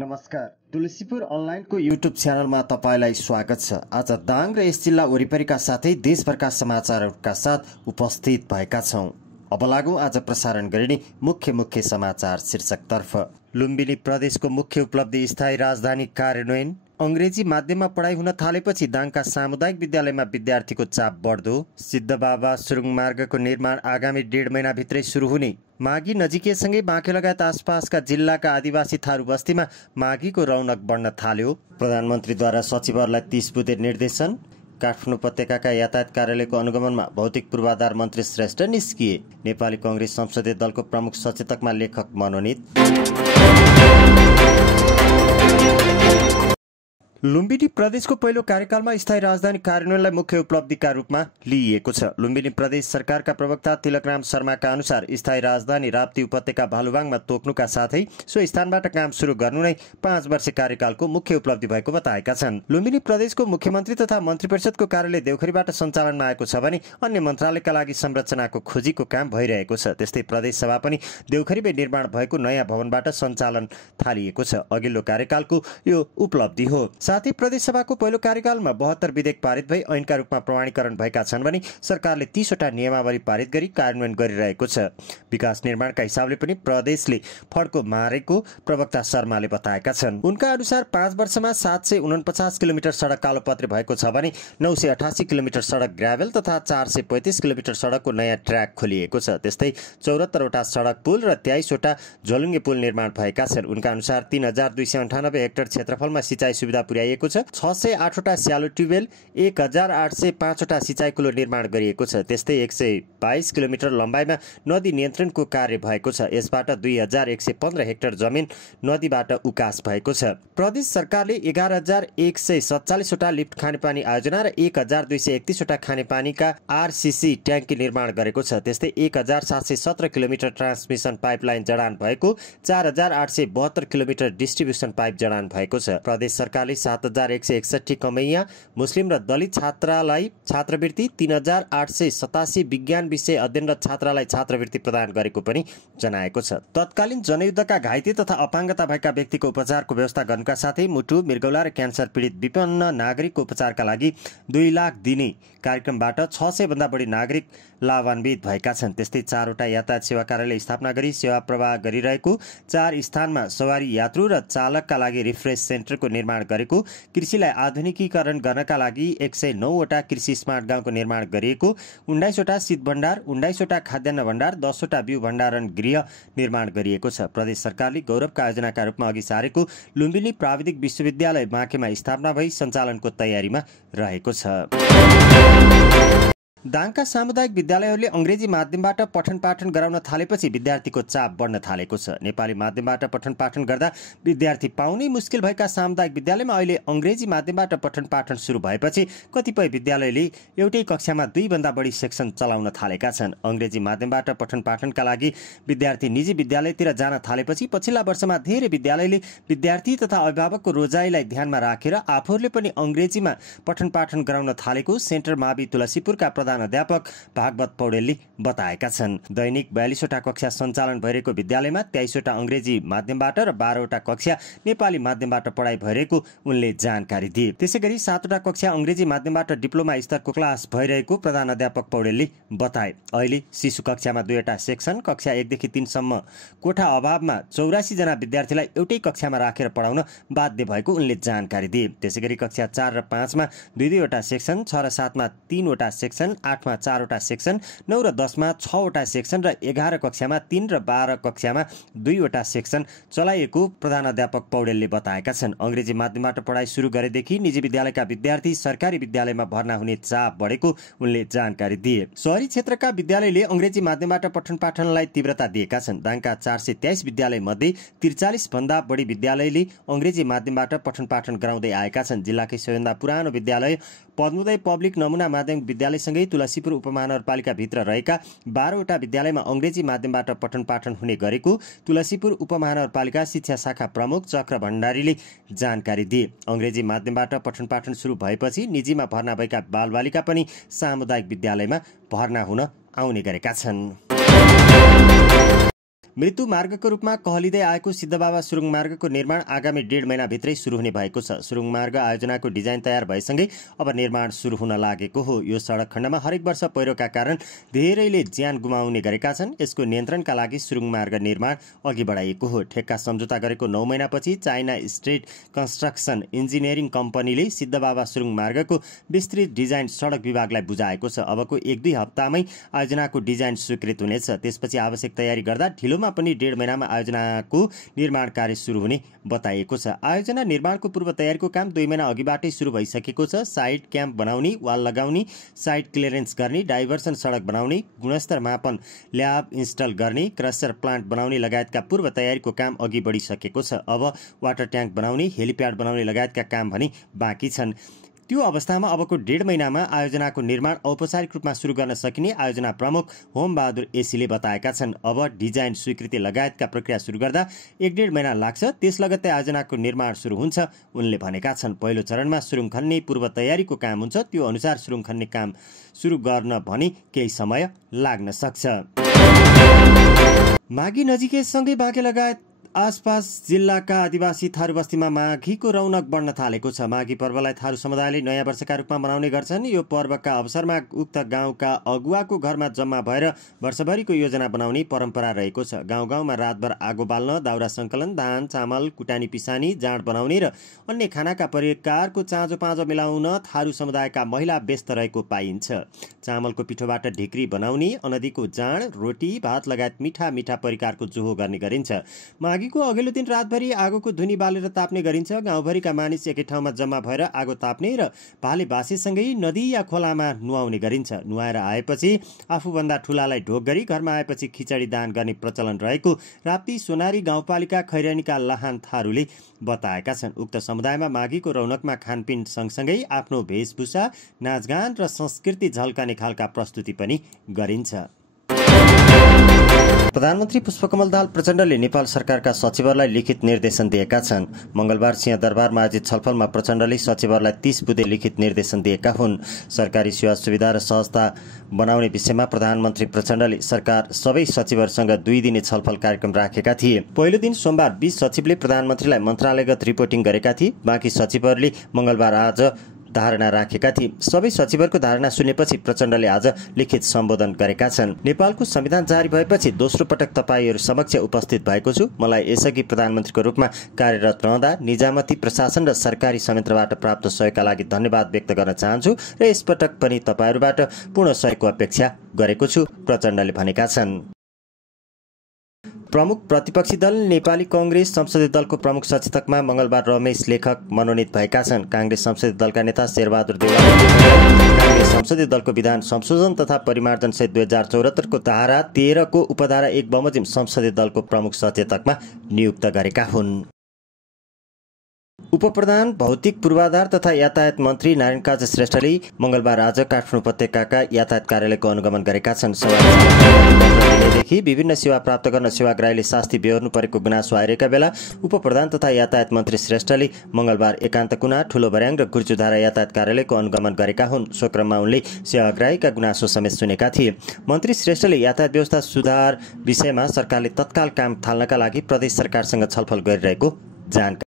नमस्कार, तुलसीपुर अनलाइनको युट्युब च्यानलमा तपाईलाई स्वागत छ। आज दाङ र यस जिल्ला वरिपरिका साथै देशभरका समाचारहरूका साथ उपस्थित भएका छौं। अब लागौं आज प्रसारण गरिने मुख्य समाचार शीर्षकतर्फ। लुम्बिनी प्रदेशको मुख्य उपलब्धि स्थायी राजधानी कार्यान्वयन। अंग्रेजी माध्यममा पढाइ हुन थालेपछि दाङका सामुदायिक विद्यालयमा विद्यार्थीको चाप बढ्दो। सिद्धबाबा सुरुङ मार्गको निर्माण आगामी 1.5 महिनाभित्रै सुरु हुने। माघी नजिकैसँगै बाँके लगायत आसपासका जिल्लाका आदिवासी थारू बस्तीमा माघीको रौनक बढ्न थाल्यो। प्रधानमन्त्रीद्वारा सचिवहरूलाई 30 बुँदे निर्देशन। काठमाडौँ उपत्यकाका यातायात कार्यालयको अनुगमनमा भौतिक पूर्वाधार मन्त्री श्रेष्ठ निस्किए। नेपाली कांग्रेस संसदीय दलको प्रमुख सचेतकमा लेखक मनोनित। लुम्बिनी प्रदेशको पहिलो कार्यकालमा स्थायी राजधानी कार्यान्वयनलाई मुख्य उपलब्धिका रूपमा लिइएको छ। लुम्बिनी प्रदेश सरकारका प्रवक्ता तिलकराम शर्माका अनुसार स्थायी राजधानी राप्ती उपत्यका भालुवाङमा तोक्नुका साथै सो स्थानबाट काम सुरु गर्नु नै 5 वर्ष कार्यकालको मुख्य उपलब्धि भएको बताएका छन्। लुम्बिनी प्रदेशको मुख्यमन्त्री तथा मन्त्री परिषदको कार्यालय देउखरीबाट सञ्चालनमा आएको छ भने अन्य मन्त्रालयका लागि संरचनाको खोजीको काम भइरहेको छ। त्यस्तै प्रदेश सभा पनि देउखरीमै निर्माण भएको नयाँ भवनबाट सञ्चालन थालिएको छ। अघिल्लो कार्यकालको यो उपलब्धि हो। साथै प्रदेश सभाको पहिलो कार्यकालमा 72 विधेयक पारित भई ऐनका रूपमा प्रमाणीकरण भएका छन् भने सरकारले 30 वटा नियमावली पारित गरी कार्यान्वयन गरिरहेको छ। विकास निर्माणका हिसाबले पनि प्रदेशले फड्को मारेको प्रवक्ता शर्माले बताएका छन्। उनका अनुसार 5 वर्षमा 749 किलोमिटर सडक कालोपत्रे भएको छ भने 988 किलोमिटर सडक ग्राभेल तथा 435 किलोमिटर सडकको नयाँ ट्र्याक खोलिएको छ। त्यस्तै 74 वटा सडक पुल र 23 वटा झोलुङ्गे पुल निर्माण भएका छन्। उनका अनुसार 3298 हेक्टर क्षेत्रफलमा सिँचाइ सुविधा पुर्याइएको छ। 608 वटा स्यालो ट्युबवेल, 1805 वटा सिँचाइ कुलो निर्माण गरिएको छ। त्यस्तै 122 किलोमिटर लम्बाइमा नदी नियन्त्रणको कार्य भएको छ। यसबाट 2115 हेक्टर जमिन नदीबाट उकास भएको छ। प्रदेश सरकारले 11147 वटा लिफ्ट खानेपानी आयोजना र 1231 वटा खानेपानीका आरसीसी ट्याङ्की निर्माण गरेको छ। त्यस्तै 1717 किलोमिटर ट्रान्समिसन पाइपलाइन जडान भएको, 4872 किलोमिटर डिस्ट्रिब्युसन पाइप जडान भएको छ। प्रदेश सरकारले 7161 कमैया मुस्लिम र दलित छात्रालाई छात्रवृत्ति, 3887 विज्ञान विषय अध्ययन र छात्रालाई छात्रवृत्ति प्रदान गरेको पनि जनाएको छ। तत्कालीन जनयुद्धका घाइते तथा अपाङ्गता भएका व्यक्तिको उपचारको व्यवस्था गर्नुका साथै मुटु, मृगौला र क्यान्सर पीडित विपन्न नागरिकको उपचारका लागि 2 लाख दिने कार्यक्रमबाट 600 भन्दा बढी नागरिक लाभान्वित भएका छन्। त्यस्तै 4 वटा यातायात सेवा कार्यालय स्थापना गरी सेवा प्रवाह गरिरहेको, 4 स्थानमा सवारी यात्रु र चालकका लागि रिफ्रेस सेन्टरको निर्माण गरेको, कृषिलाई आधुनिकीकरण गर्नका लागि 109 वटा कृषि स्मार्ट गाउँको निर्माण गरिएको, 19 वटा शीत भण्डार, 19 वटा खाद्यान्न भण्डार, 10 वटा बिउ भण्डारण गृह निर्माण गरिएको छ। प्रदेश सरकारले गौरवका आयोजनाका रूपमा अघि सारेको लुम्बिनी प्राविधिक विश्वविद्यालय बाँकेमा स्थापना भई सञ्चालनको तयारीमा रहेको छ। दाङका सामुदायिक विद्यालयहरूले अंग्रेजी माध्यमबाट पठन पाठन गराउन थालेपछि विद्यार्थीको चाप बढ्न थालेको छ। नेपाली माध्यमबाट पठन पाठन गर्दा विद्यार्थी पाउनै मुस्किल भएका सामुदायिक विद्यालयमा अहिले अंग्रेजी माध्यमबाट पठन पाठन सुरु भएपछि कतिपय विद्यालयले एउटै कक्षामा 2 भन्दा बढी सेक्सन चलाउन थालेका छन्। अंग्रेजी माध्यमबाट पठन पाठनका लागि विद्यार्थी निजी विद्यालयतिर जान थालेपछि पछिल्ला वर्षमा धेरै विद्यालयले विद्यार्थी तथा अभिभावकको रोजाइलाई ध्यानमा राखेर आफूहरूले पनि अंग्रेजीमा पठन पाठन गराउन थालेको सेन्टर मावि तुलसीपुरका अध्यापक भागवत पौडेलले बताएका छन्। दैनिक 42 वटा कक्षा सञ्चालन भइरहेको विद्यालयमा 23 वटा अंग्रेजी माध्यमबाट र 12 वटा कक्षा नेपाली माध्यमबाट पढाइ भइरहेको उनले जानकारी दिए। त्यसैगरी 7 वटा कक्षा अंग्रेजी माध्यमबाट डिप्लोमा स्तरको क्लास भइरहेको प्रधान अध्यापक पौडेलले बताए। अहिले शिशु कक्षामा 2 वटा सेक्सन, कक्षा 1 देखि 3 सम्म कोठा अभावमा 84 जना विद्यार्थीलाई एउटै कक्षामा राखेर पढाउन बाध्य भएको उनले जानकारी दिए। त्यसैगरी कक्षा 4 र 5 मा 2 वटा सेक्सन, 6 र 7 मा 3 वटा सेक्सन, 8 मा 4 वटा सेक्सन, 9 र 10 मा 6 वटा सेक्सन र 11 कक्षामा 3 र 12 कक्षामा 2 वटा सेक्सन चलाइएको प्रधान अध्यापक पौडेलले बताएका छन्। अंग्रेजी माध्यमबाट पढाइ सुरु गरेदेखि निजी विद्यालयका विद्यार्थी सरकारी विद्यालयमा भर्ना हुने चाप बढेको उनले जानकारी दिए। शहरी क्षेत्रका विद्यालयले अंग्रेजी माध्यमबाट पठन पाठनलाई तीव्रता दिएका छन्। दाङका 423 विद्यालय मध्ये 43 भन्दा बढी विद्यालयले अंग्रेजी माध्यमबाट पठन पाठन गराउँदै आएका छन्। जिल्लाकै सबैभन्दा पुरानो विद्यालय पद्मोदय पब्लिक नमुना माध्यमिक विद्यालयसँगै तुलसीपुर उपमहानगरपालिका भित्र रहेका 12 वटा विद्यालयमा अंग्रेजी माध्यमबाट पठन पाठन हुने गरेको तुलसीपुर उपमहानगरपालिका शिक्षा शाखा प्रमुख चक्र भण्डारीले जानकारी दिए। अंग्रेजी माध्यमबाट पठन पाठन सुरु भएपछि निजीमा भर्ना भएका बालबालिका पनि सामुदायिक विद्यालयमा भर्ना हुन आउने गरेका छन्। मृत्यु मार्गको रूपमा कहलिँदै आएको सिद्धबाबा सुरुङ मार्गको निर्माण आगामी 1.5 महिनाभित्रै सुरु हुने भएको छ। सुरुङ मार्ग आयोजनाको डिजाइन तयार भएसँगै अब निर्माण सुरु हुन लागेको हो। यो सडक खण्डमा हरेक वर्ष पहिरोका कारण धेरैले ज्यान गुमाउने गरेका छन्। यसको नियन्त्रणका लागि सुरुङ मार्ग निर्माण अघि बढाइएको हो। ठेक्का सम्झौता गरेको 9 महिनापछि चाइना स्टेट कन्स्ट्रक्सन इन्जिनियरिङ कम्पनीले सिद्धबाबा सुरुङ मार्गको विस्तृत डिजाइन सडक विभागलाई बुझाएको छ। अबको 1-2 हप्तामै आयोजनाको डिजाइन स्वीकृत हुनेछ। त्यसपछि आवश्यक तयारी गर्दा ढिलोमा पनि 1.5 महिनामा आयोजनाको निर्माण कार्य सुरु हुने बताइएको छ। आयोजना निर्माणको पूर्व तयारीको काम 2 महिना अघिबाटै सुरु भइसकेको छ। साइड क्याम्प बनाउने, वाल लगाउने, साइड क्लियरेन्स गर्ने, डाइभर्सन सडक बनाउने, गुणस्तर मापन ल्याब इन्स्टल गर्ने, क्रसर प्लान्ट बनाउने लगायतका पूर्व तयारीको काम अघि बढिसकेको छ। अब वाटर ट्याङ्क बनाउने, हेलिप्याड बनाउने लगायतका काम भने बाँकी छन्। त्यो अवस्थामा अबको 1.5 महिनामा आयोजनाको निर्माण औपचारिक रूपमा सुरु गर्न सकिने आयोजना प्रमुख होमबहादुर एसीले बताएका छन्। अब डिजाइन स्वीकृति लगायतका प्रक्रिया सुरु गर्दा 1.5 महिना लाग्छ। त्यस लगत्तै आयोजनाको निर्माण सुरु हुन्छ उनले भनेका छन्। पहिलो चरणमा सुरुङ खन्ने पूर्व तयारीको काम हुन्छ। त्यो अनुसार सुरुङ खन्ने काम सुरु गर्न भने केही समय लाग्न सक्छ। माघी नजिकैसँगै बाँके लगायत आसपास जिल्लाका आदिवासी थारू बस्तीमा माघीको रौनक बढ्न थालेको छ। माघी पर्वलाई थारू समुदायले नयाँ वर्षका रूपमा मनाउने गर्छन्। यो पर्वका अवसरमा उक्त गाउँका अगुवाको घरमा जम्मा भएर वर्षभरिको योजना बनाउने परम्परा रहेको छ। गाउँ गाउँमा रातभर आगो बाल्न, दाउरा सङ्कलन, धान चामल कुटानी पिसानी, जाँड बनाउने र अन्य खानाका परिकारको चाँजो पाँजो मिलाउन थारू समुदायका महिला व्यस्त रहेको पाइन्छ। चामलको पिठोबाट ढिक्री बनाउने, अनदीको जाँड, रोटी भात लगायत मिठा मिठा परिकारको जोहो गर्ने गरिन्छ। माघीको अघिल्लो दिन रातभरि आगोको धुनी बालेर ताप्ने गरिन्छ। गाउँभरिका मानिस एकै ठाउँमा जम्मा भएर आगो ताप्ने र भाले बासेसँगै नदी या खोलामा नुहाउने गरिन्छ। नुहाएर आएपछि आफूभन्दा ठुलालाई ढोक गरी घरमा आएपछि खिचडी दान गर्ने प्रचलन रहेको राप्ती सोनारी गाउँपालिका खैरानीका लहान थारूले बताएका छन्। उक्त समुदायमा माघीको रौनकमा खानपिन सँगसँगै आफ्नो वेशभूषा, नाचगान र संस्कृति झल्काने खालका प्रस्तुति पनि गरिन्छ। प्रधानमन्त्री पुष्पकमल दाहाल प्रचण्डले नेपाल सरकारका सचिवहरूलाई लिखित निर्देशन दिएका छन्। मंगलबार सिंहदरबारमा आयोजित छलफलमा प्रचण्डले सचिवहरूलाई 30 बुँदे लिखित निर्देशन दिएका हुन्। सरकारी सेवा सुविधा र सहजता बनाउने विषयमा प्रधानमन्त्री प्रचण्डले सरकार सबै सचिवहरूसँग 2 दिने छलफल कार्यक्रम राखेका थिए। पहिलो दिन सोमबार 20 सचिवले प्रधानमन्त्रीलाई मन्त्रालयगत रिपोर्टिङ गरेका थिए। बाँकी सचिवहरूले मंगलबार आज धारणा राखेका थिए। सबै सचिवहरूको धारणा सुनेपछि प्रचण्डले आज लिखित सम्बोधन गरेका छन्। नेपालको संविधान जारी भएपछि दोस्रो पटक तपाईहरू समक्ष उपस्थित भएको छु। मलाई यसअघि प्रधानमन्त्रीको रूपमा कार्यरत रहँदा निजामती प्रशासन र सरकारी संयन्त्रबाट प्राप्त सहयोगका लागि धन्यवाद व्यक्त गर्न चाहन्छु र यसपटक पनि तपाईहरूबाट पूर्ण सहयोगको अपेक्षा गरेको छु, प्रचण्डले भनेका छन्। प्रमुख प्रतिपक्षी दल नेपाली कांग्रेस संसदीय दलको प्रमुख सचेतकमा मंगलबार रमेश लेखक मनोनित भएका छन्। कांग्रेस संसदीय दलका नेता शेरबहादुर देउवाले कांग्रेस संसदीय दलको विधान संशोधन तथा परिमार्जन सहित 2074 को धारा 13 को उपधारा 1 बमोजिम संसदीय दलको प्रमुख सचेतकमा नियुक्त गरेका हुन्। उपप्रधान भौतिक पूर्वाधार तथा यातायात मन्त्री नारायण काजी श्रेष्ठले मंगलबार आज काठमाडौँ उपत्यकाका यातायात कार्यालयको अनुगमन गरेका छन्। दिनदेखि विभिन्न सेवा प्राप्त गर्न सेवाग्राहीले शास्ति बेहोर्नु परेको गुनासो आइरहेका बेला उपप्रधान तथा यातायात मन्त्री श्रेष्ठले मंगलबार एकान्त कुना, ठुलो बर्याङ र गुर्जुधारा यातायात कार्यालयको अनुगमन गरेका हुन्। सो क्रममा उनले सेवाग्राहीका गुनासो समेत सुनेका थिए। मन्त्री श्रेष्ठले यातायात व्यवस्था सुधार विषयमा सरकारले तत्काल काम थाल्नका लागि प्रदेश सरकारसँग छलफल गरिरहेको जानकारी